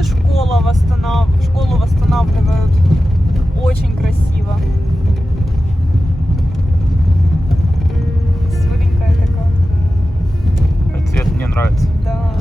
и школу восстанавливают. Очень красиво. Свыленькая такая. Цвет мне нравится. Да.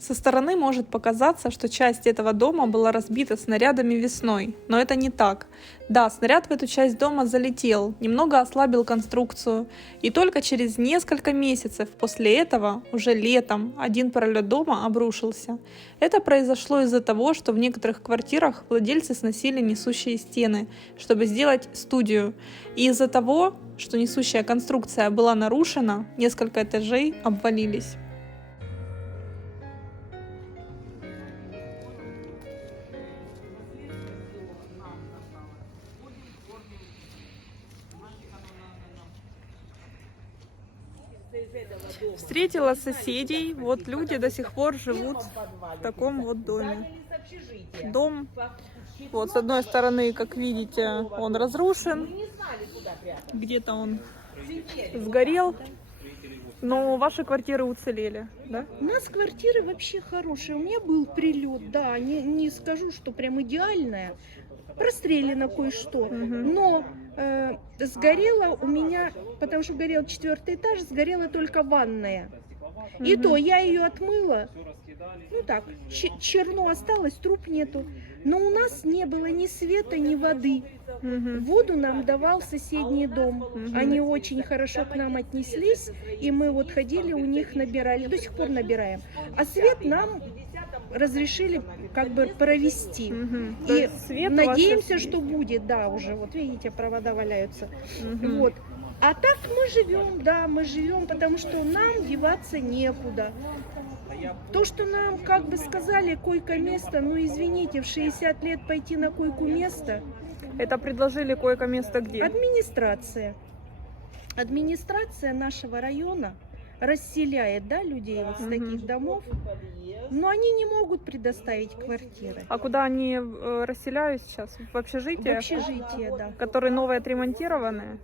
Со стороны может показаться, что часть этого дома была разбита снарядами весной, но это не так. Да, снаряд в эту часть дома залетел, немного ослабил конструкцию, и только через несколько месяцев после этого, уже летом, один пролет дома обрушился. Это произошло из-за того, что в некоторых квартирах владельцы сносили несущие стены, чтобы сделать студию, и из-за того, что несущая конструкция была нарушена, несколько этажей обвалились. Встретила соседей, вот люди до сих пор живут в таком вот доме. Дом, вот с одной стороны, как видите, он разрушен, где-то он сгорел, но ваши квартиры уцелели, да? У нас квартиры вообще хорошие. У меня был прилет, да, не скажу, что прям идеальная. Прострелено кое-что, но сгорело у меня, потому что горел 4-й этаж, сгорела только ванная. И то я ее отмыла, ну так, черно осталось, труб нету. Но у нас не было ни света, ни воды. Воду нам давал соседний дом. Они очень хорошо к нам отнеслись, и мы вот ходили у них набирали, до сих пор набираем. А свет нам разрешили как бы провести. И надеемся, что будет, да, уже, вот видите, провода валяются. Вот. А так мы живем, да, мы живем, потому что нам деваться некуда. То, что нам как бы сказали койко-место, ну извините, в 60 лет пойти на койку-место. Это предложили койко-место где? Администрация. Администрация нашего района расселяет, да, людей вот с таких домов, но они не могут предоставить квартиры. А куда они расселяют сейчас? В общежитие? В общежитие, да. Которые новые отремонтированные?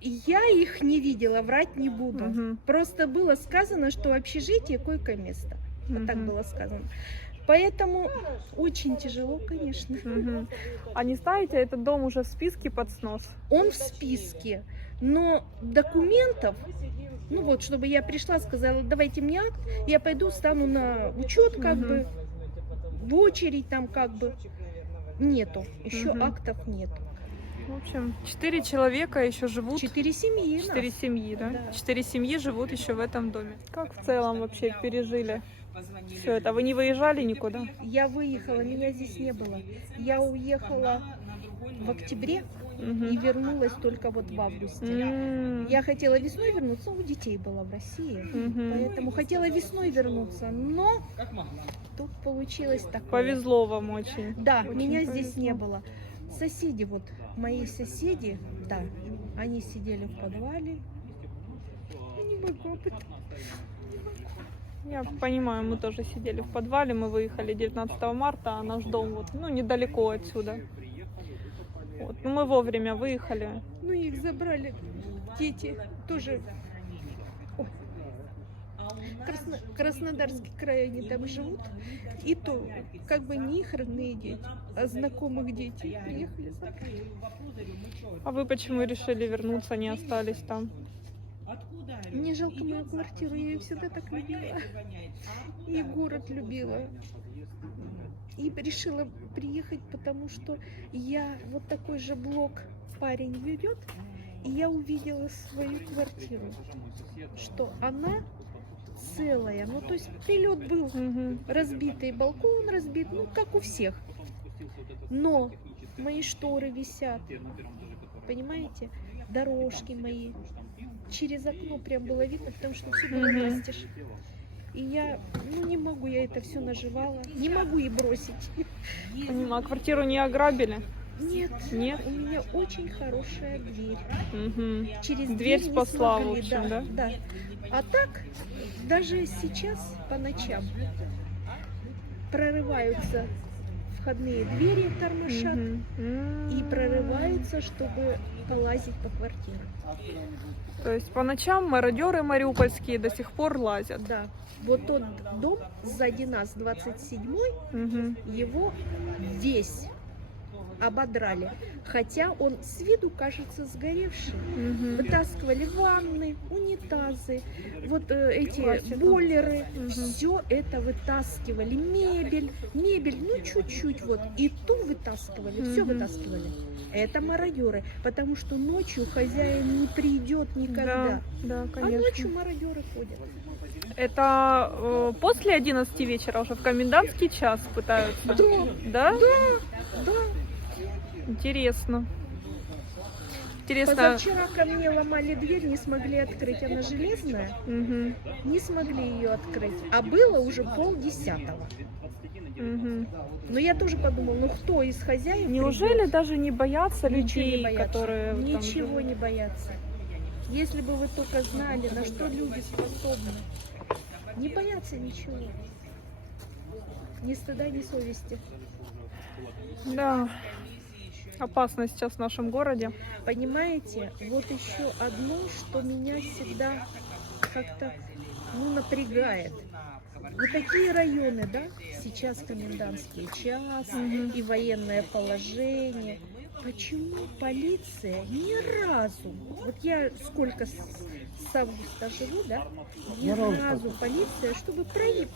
Я их не видела, врать не буду. Просто было сказано, что общежитие койко-место. Вот так было сказано. Поэтому очень тяжело, конечно. А не ставите этот дом уже в списке под снос? Он в списке, но документов, ну вот, чтобы я пришла, сказала, давайте мне акт, я пойду, стану на учет, как бы, в очередь там, как бы, нету, еще актов нету. В общем, 4 человека еще живут. 4 семьи. 4 семьи, да? Да. 4 семьи живут еще в этом доме. Как в целом вообще пережили все это? Вы не выезжали никуда? Я выехала, меня здесь не было. Я уехала в октябре и вернулась только вот в августе. Я хотела весной вернуться, у детей была в России, поэтому хотела весной вернуться, но тут получилось такое. Повезло вам очень. Да, очень меня повезло. здесь не было. Соседи, вот мои соседи, да, они сидели в подвале. Я не могу об этом. Я понимаю, мы тоже сидели в подвале, мы выехали 19 марта, а наш дом вот, ну, недалеко отсюда. Вот. Ну, мы вовремя выехали. Ну, их забрали дети тоже. Краснодарский край, они там живут. И то, как бы не их родные дети, а знакомых дети приехали забрать. А вы почему решили вернуться, не остались там? Мне жалко мою квартиру, я ее всегда так любила. И город любила. И решила приехать, потому что я вот такой же блог парень ведет, и я увидела свою квартиру, что она целая, ну то есть прилет был, разбитый балкон разбит, ну как у всех, но мои шторы висят, понимаете, дорожки мои, через окно прям было видно, потому что все было настежь. И я, не могу, я это все наживала. Не могу и бросить. Понимаю. А квартиру не ограбили? Нет, Нет? у меня очень хорошая дверь. Угу. Через Дверь не спасла, в смогли, общем, да? Да. А так, даже сейчас по ночам прорываются входные двери, тормошат, и прорываются, чтобы полазить по квартире. То есть по ночам мародеры мариупольские до сих пор лазят. Да. Вот тот дом сзади нас, 27-й, Угу. его весь ободрали. Хотя он с виду кажется сгоревшим. Угу. Вытаскивали ванны, унитазы, вот эти Классика. бойлеры, Мгм. все это вытаскивали, мебель, чуть-чуть вот, и ту вытаскивали, все Мгм. вытаскивали. Это мародеры, потому что ночью хозяин не придет никогда. Да, А конечно. ночью мародеры ходят. Это после 11 вечера уже в комендантский час пытаются? Да, Да? да. Интересно. Интересно. Позавчера ко мне ломали дверь, не смогли открыть. Она железная, Мгм. не смогли ее открыть. А было уже 9:30. Мгм. Но я тоже подумала, кто из хозяев Неужели придет? даже не боятся Ничего людей, не боятся. которые там Ничего живут? не боятся. Если бы вы только знали, на что люди способны. Не боятся ничего. Ни стыда, ни совести. Да. Опасно сейчас в нашем городе. Понимаете, вот еще одно, что меня всегда как-то напрягает. Вот такие районы, да, сейчас комендантский час Мгм. и военное положение. Почему полиция ни разу, вот я сколько с августа живу, да, ни разу полиция, чтобы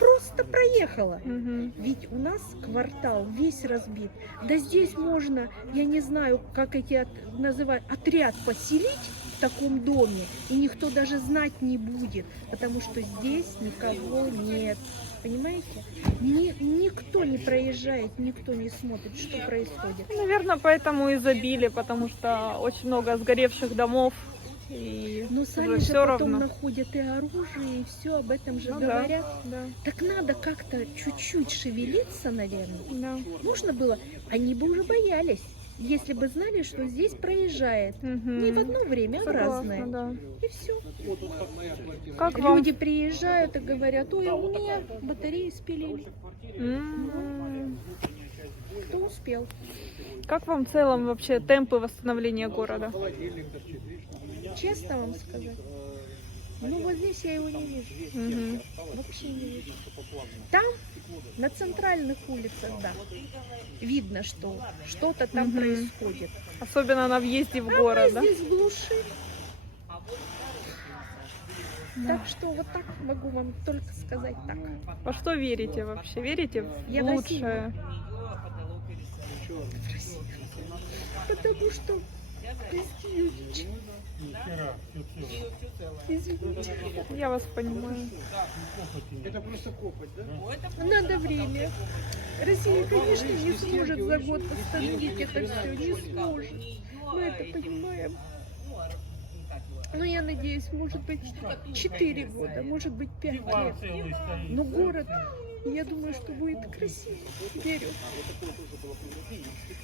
просто проехала. Мгм. Ведь у нас квартал весь разбит. Да здесь можно, я не знаю, как эти называют, отряд поселить в таком доме, и никто даже знать не будет, потому что здесь никого нет. Понимаете? Никто не проезжает, никто не смотрит, что происходит. Наверное, поэтому и забили, потому что очень много сгоревших домов. И Но уже сами же всё потом равно. находят и оружие, и все об этом же Ну да, говорят. да, Так надо как-то чуть-чуть шевелиться, наверное. да. Нужно было, они бы уже боялись, если бы знали, что здесь проезжает. Мгм. Не в одно время, а в разное. Согласна, да. И все. Как вам? Люди приезжают и говорят, ой, у меня батареи спилили. М. Кто успел? Как вам в целом вообще темпы восстановления города? Честно вам сказать. Вот здесь я его не вижу. Мгм. Вообще не вижу. Там, на центральных улицах, да. Видно, что что-то там Мгм. происходит. Особенно на въезде в А город, мы да? здесь в глуши. Так что вот так могу вам только сказать так. Во что верите вообще? Верите в Я в лучшее? Потому что, прости, Юрич, извините, Я вас понимаю. надо время. Россия, конечно, не сможет за год остановить это все, не сможет. Мы это понимаем. Но я надеюсь, может быть, 4 года, может быть, 5 лет. Но город, я думаю, что будет красиво, верю.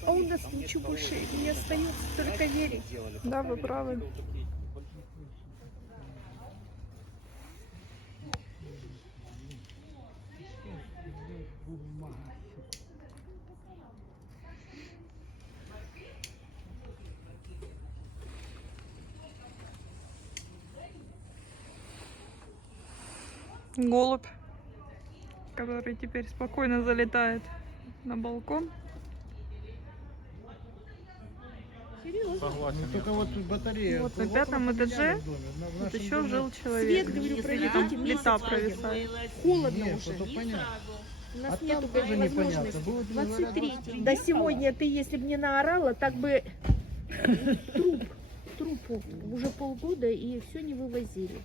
А у нас ничего больше не остается, только верить. Да, вы правы. Голубь, который теперь спокойно залетает на балкон. Согласен. Только вот тут батарея. Вот на 5-м этаже вот еще жил человек. Свет, говорю, проведите, Плита месяц провисает. холодно Нет, уже. это понятно. У нас А нету там тоже возможности. непонятно. Будет 23-й. Да сегодня ты, если бы не наорала, так бы трупу уже полгода и все не вывозили.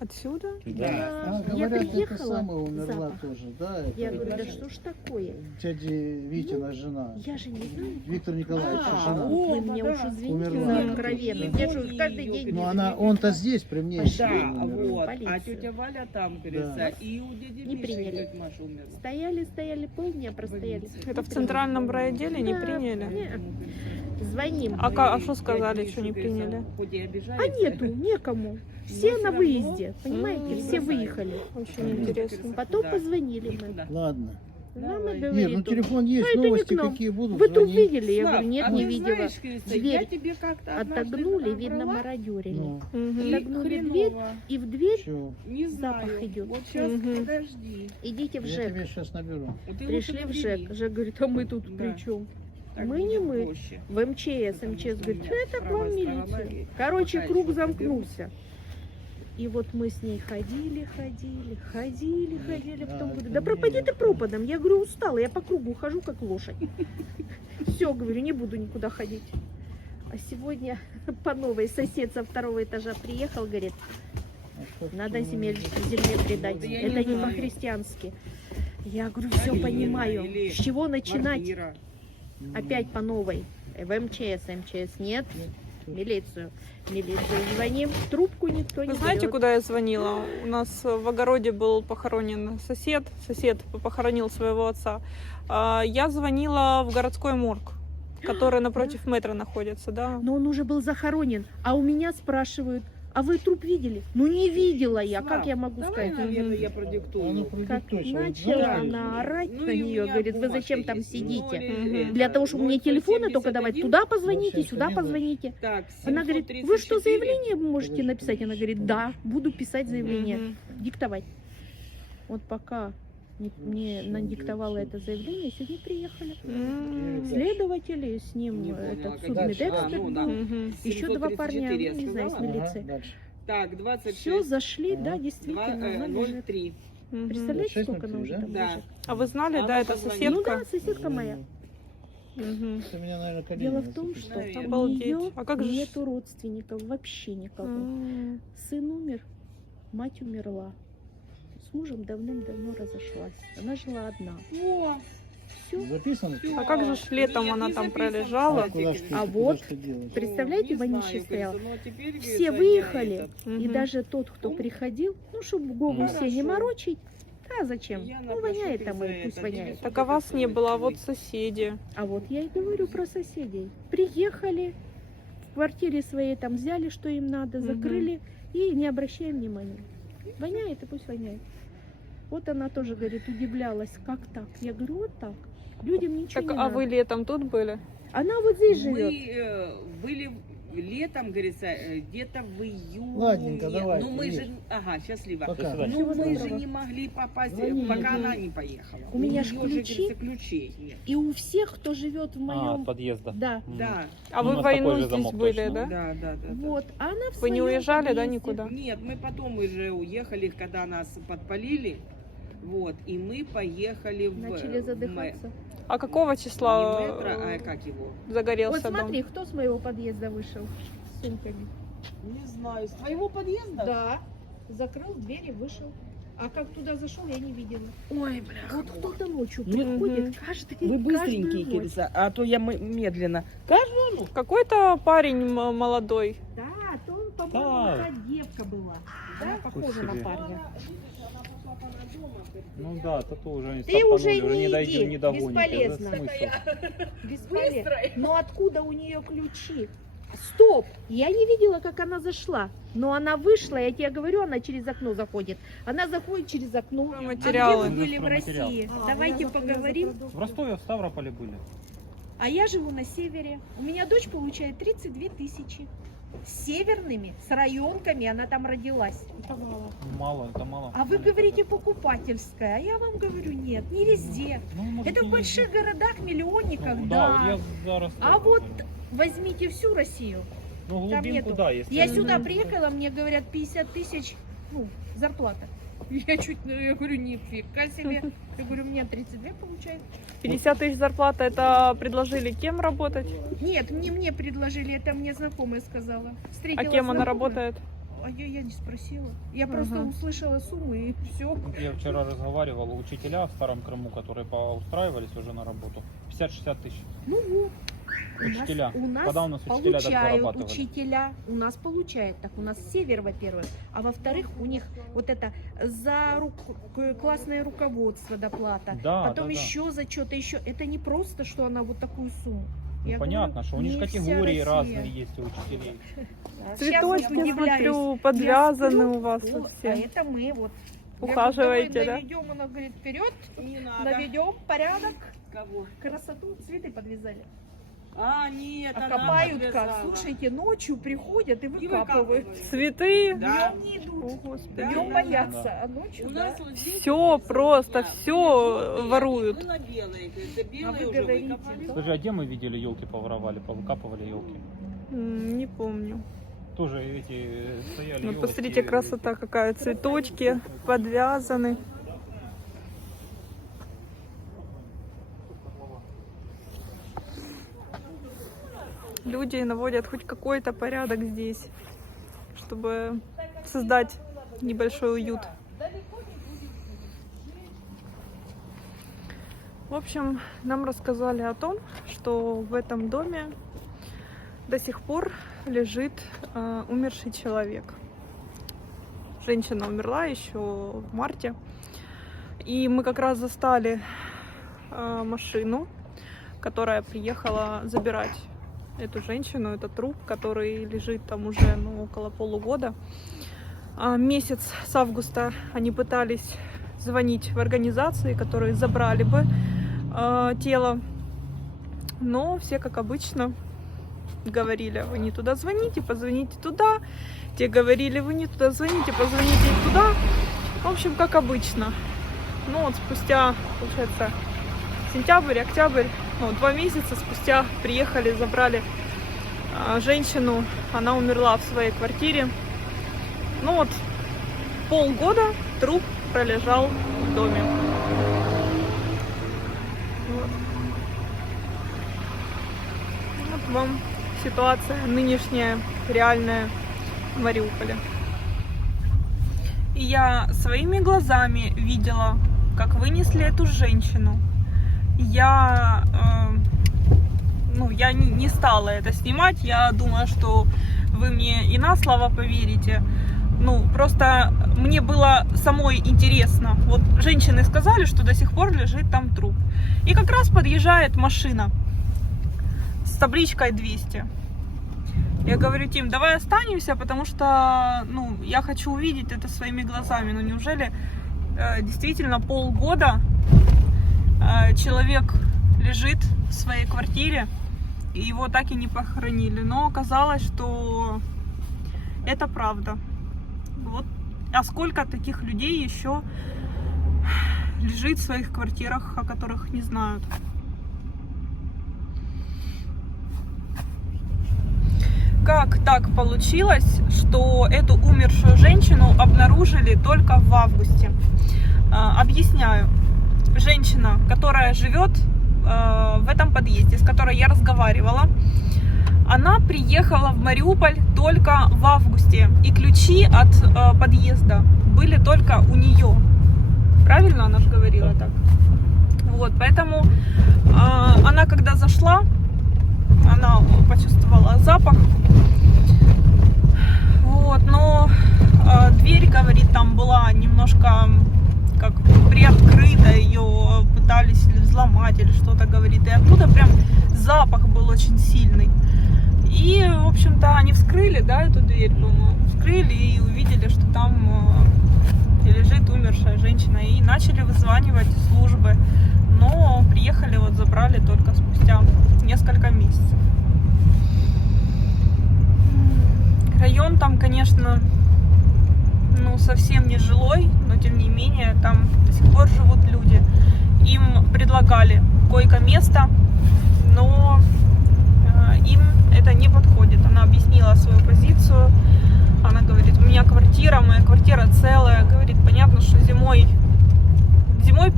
Отсюда? Да. Я говорят, это приехала, самая умерла запах. тоже, да? Я это говорю, да что ж такое? Дяди Витина жена. Я же не знаю. Виктор Николаевич, жена. Вы мне уж извините Умерла. за откровенность. Я же каждый день Ну, вижу. он-то здесь, при мне. Пошли. еще Да, умерла. вот. Полиция. А тетя Валя там, говорится, Да. и у дяди Не Миши приняли. тетя Маша умерла. Стояли, полдня простояли. Это в центральном райотделе не Да, приняли? не. Звоним. А что сказали, что не приняли? Хоть и А обижается. нету, некому. Все Но на всё выезде, равно понимаете? не Все бросают. выехали. Очень интересно. Потом Да. позвонили мы. Никуда. Ладно. Нам Давай. и Ир, говорит, ну телефон есть, это не новости к нам. какие будут, вы труп звони. видели? Я Слав, говорю, нет, а не ты видела. знаешь, Криса, Дверь я тебе как-то однажды Отогнули, видно, набрала, мародерили. Ну, Мгм. и Отогнули хреново. дверь, и в дверь чё? Не запах знаю. идет. Вот сейчас, Мгм. подожди. идите в Я ЖЭК. тебе сейчас наберу. Вот ты Пришли лучше в набери. ЖЭК. ЖЭК говорит, а мы тут Да. при чем? Так Мы будет не мы. проще. В МЧС. Потому МЧС что говорит, у ну меня это к правая вам сторона милицию. и Короче, пока круг еще замкнулся. И вот мы с ней ходили, Да, потом говорю, это да пропади мне ты пропадом. Я говорю, устала, я по кругу хожу, как лошадь. Все, говорю, не буду никуда ходить. А сегодня по новой сосед со второго этажа приехал, говорит, А что надо ты- земле придать. Да я Это не не знаю. по-христиански. Я говорю, все Арина понимаю. или С чего начинать? Квартира. Опять по новой. В МЧС. МЧС нет. Милицию. Милицию звоним. Трубку никто не Вы знаете, берет. куда я звонила? У нас в огороде был похоронен сосед. Сосед похоронил своего отца. Я звонила в городской морг, который напротив метро находится, да? Но он уже был захоронен. А у меня спрашивают, а вы труп видели? Ну не видела я. Слав, Как я могу давай, сказать? наверное, я А ну, продиктую. Как продиктуй, что вот начала знаешь, она орать Ну, на и у нее, меня говорит, вы бумажка зачем там есть. сидите? Мгм. Для того, чтобы мне телефоны только давать, 071. туда позвоните, 071, сюда позвоните. Так, Она говорит, вы что, 734? заявление можете Подожди, написать? Она говорит, да, буду писать заявление, Мгм. диктовать. Вот пока мне надиктовала это заявление, сегодня приехали. Следователи, с ним Не поняла, этот как судмедэксперт дальше? А, ну да. был. Мгм. Еще два парня, 734 я ну, не знаю, с сказала? милиции. Ага, дальше. Так, 26. Все, зашли, Ага. да, действительно, она лежит. 03. Мгм. Представляете, 26 сколько она внутри, уже да? там Да. лежит? А вы знали, Она да, это позвонила. Ну да, соседка? соседка моя. Мгм. Это меня, наверное, колени Дело в том, зацепило. что Наверное. у Обалдеть. нее А как же ж- нету родственников, вообще никого. Сын умер, мать умерла. С мужем давным-давно разошлась. Она жила одна. О, Все. Записано? А как же ж летом Нет, она не там записано. пролежала? Куда ж ты- А куда вот ж ты делаешь? Представляете, не вонище знаю, стоял. говорится, но теперь, Все говорится, выехали, я этот, и Мгм. даже тот, кто приходил, ну, чтобы голову Хорошо. себе не морочить, а зачем? Я Ну, напрошу воняет там, за и пусть это воняет. 900 Так а вас не стоит. было, а вот соседи. А вот я и говорю про соседей. Приехали, в квартире своей там взяли, что им надо, Мгм. закрыли и не обращаем внимания. Воняет и пусть воняет. Вот она тоже, говорит, удивлялась, как так? Я говорю, вот так. Людям ничего Так, не а надо. вы летом тут были? Она вот здесь живет. Мы были летом, говорится, где-то в июне. Ладненько, давайте, Ну мы Ир. же, ага, счастливо. Пока. До Ну мы же доброго. не могли попасть, Звони. пока Мгм. она не поехала. У меня ж неё же, ключи. говорится, ключей нет. И у всех, кто живет в А, моем... от подъезда. Да. М. Да, А Ну, вы у в нас войну такой же здесь замок были, точно. да? да. Вот. А она в Вы не своем уезжали, да, подъезде. никуда? Нет, мы потом уже уехали, когда нас подпалили. Вот, и мы поехали в... Начали в задыхаться. А какого числа Не метро, а как его? загорелся Вот дом? смотри, кто с моего подъезда вышел с сумками? Не знаю, с твоего подъезда? Да. Закрыл дверь и вышел. А как туда зашел, я не видела. Ой, бля. Вот кто-то ночью Ну, приходит каждый Вы быстренькие, каждую ночь. говорится, а то я медленно. Какой-то парень молодой. Да, то он, по-моему, Да. та девка была. Да, похожа на себе. парня. Ну да, тату уже не Ты стартанули, уже уже не не иди, дойдем, не догоните. бесполезно. Да смысл? Бесполезно. Но откуда у нее ключи? Стоп! Я не видела, как она зашла. Но она вышла, я тебе говорю, она через окно заходит. Она заходит через окно. Материалы. А где вы были в Материал. России? Давайте поговорим. В Ростове, в Ставрополе были. А я живу на севере. У меня дочь получает 32 тысячи. С северными, с районками, она там родилась. Это мало. Мало, это мало. А вы говорите покупательская, а я вам говорю нет, не везде. Ну, может, Это и в не больших городах, везде. миллионниках, Ну, да. вот я за Ростов А вот говорю. возьмите всю Россию. Ну, там глубинку, нету. да, если... Я Мгм. сюда приехала, мне говорят 50 тысяч, ну, зарплата. Я чуть, я говорю, нифига себе. Я говорю, у меня 32 получается. 50 тысяч зарплата, это предложили кем работать? Нет, мне предложили, это мне знакомая сказала. А Встретила кем она знакомую. работает? А я не спросила. Я Ага. просто услышала сумму и все. Я вчера разговаривал, учителя в Старом Крыму, которые поустраивались уже на работу, 50-60 тысяч. Ну вот. Учителя. У нас Когда у нас учителя так получают зарабатывали? учителя, у нас получают, так у нас север, во-первых, а во-вторых, у них вот это классное руководство доплата, Да, потом да, да. еще за что-то еще. Это не просто, что она вот такую сумму. Ну, Я понятно, говорю, что у них не вся категории Россия. разные есть у учителей. Сейчас Цветочки, я удивляюсь. смотрю, Я подвязаны сплю, у вас о, все. А это мы вот. Ухаживаете, я да? говорю, давай доведем, она говорит, вперед, Не надо. наведем порядок, Кого? красоту, цветы подвязали. А, нет, А она копают как? подвязала. Слушайте, ночью приходят и И выкапывают. Цветы. Да. Днем не О, идут, Господи. Да, днем да, боятся, да. а ночью У да. нас вот здесь Все вот просто, да, все желтые, воруют. Было белые, это белые А вы уже говорите, выкопали. да? Слушай, а где мы видели елки повыравали, повыкапывали елки? Не помню. Тоже эти стояли Вот елки. посмотрите, красота какая. Цветочки подвязаны. Люди наводят хоть какой-то порядок здесь, чтобы создать небольшой уют. В общем, нам рассказали о том, что в этом доме до сих пор лежит умерший человек. Женщина умерла еще в марте. И мы как раз застали машину, которая приехала забирать эту женщину, этот труп, который лежит там уже около полугода. Месяц с августа они пытались звонить в организации, которые забрали бы тело. Но все, как обычно, говорили: вы не туда звоните, позвоните туда. Те говорили: вы не туда звоните, позвоните туда. В общем, как обычно. Ну вот спустя, получается, сентябрь, октябрь, 2 месяца спустя приехали, забрали женщину. Она умерла в своей квартире. Ну вот полгода труп пролежал в доме. Вот вам ситуация нынешняя, реальная в Мариуполе. И я своими глазами видела, как вынесли эту женщину. Я не стала это снимать. Я думаю, что вы мне и на слово поверите. Просто мне было самой интересно. Вот женщины сказали, что до сих пор лежит там труп. И как раз подъезжает машина с табличкой 200. Я говорю: Тим, давай останемся, потому что, я хочу увидеть это своими глазами. Неужели действительно полгода человек лежит в своей квартире, и его так и не похоронили? Но оказалось, что это правда. Вот. А сколько таких людей еще лежит в своих квартирах, о которых не знают? Как так получилось, что эту умершую женщину обнаружили только в августе? Объясняю. Женщина, которая живет в этом подъезде, с которой я разговаривала, она приехала в Мариуполь только в августе, и ключи от подъезда были только у нее. Правильно она же говорила так? Вот, поэтому она, когда зашла, она почувствовала запах. Вот, но дверь, говорит, там была немножко как приоткрыта, ее пытались взломать или что-то, говорит, и оттуда прям запах был очень сильный. И, в общем-то, они вскрыли, эту дверь, по-моему, вскрыли и увидели, что там лежит умершая женщина, и начали вызванивать службы, но приехали, забрали только спустя несколько месяцев. Район там, конечно, совсем не жилой, но тем не менее там до сих пор живут люди. Им предлагали койко-место, но им это не подходит. Она объяснила свою позицию. Она говорит: у меня квартира, моя квартира целая. Говорит, понятно, что зимой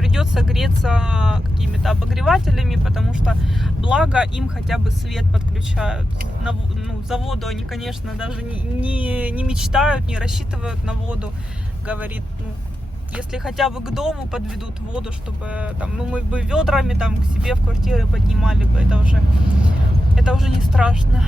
придется греться какими-то обогревателями, потому что благо им хотя бы свет подключают. За воду они, конечно, даже не мечтают, не рассчитывают на воду. Говорит, если хотя бы к дому подведут воду, чтобы там, мы бы ведрами там к себе в квартиры поднимали бы, это уже не страшно.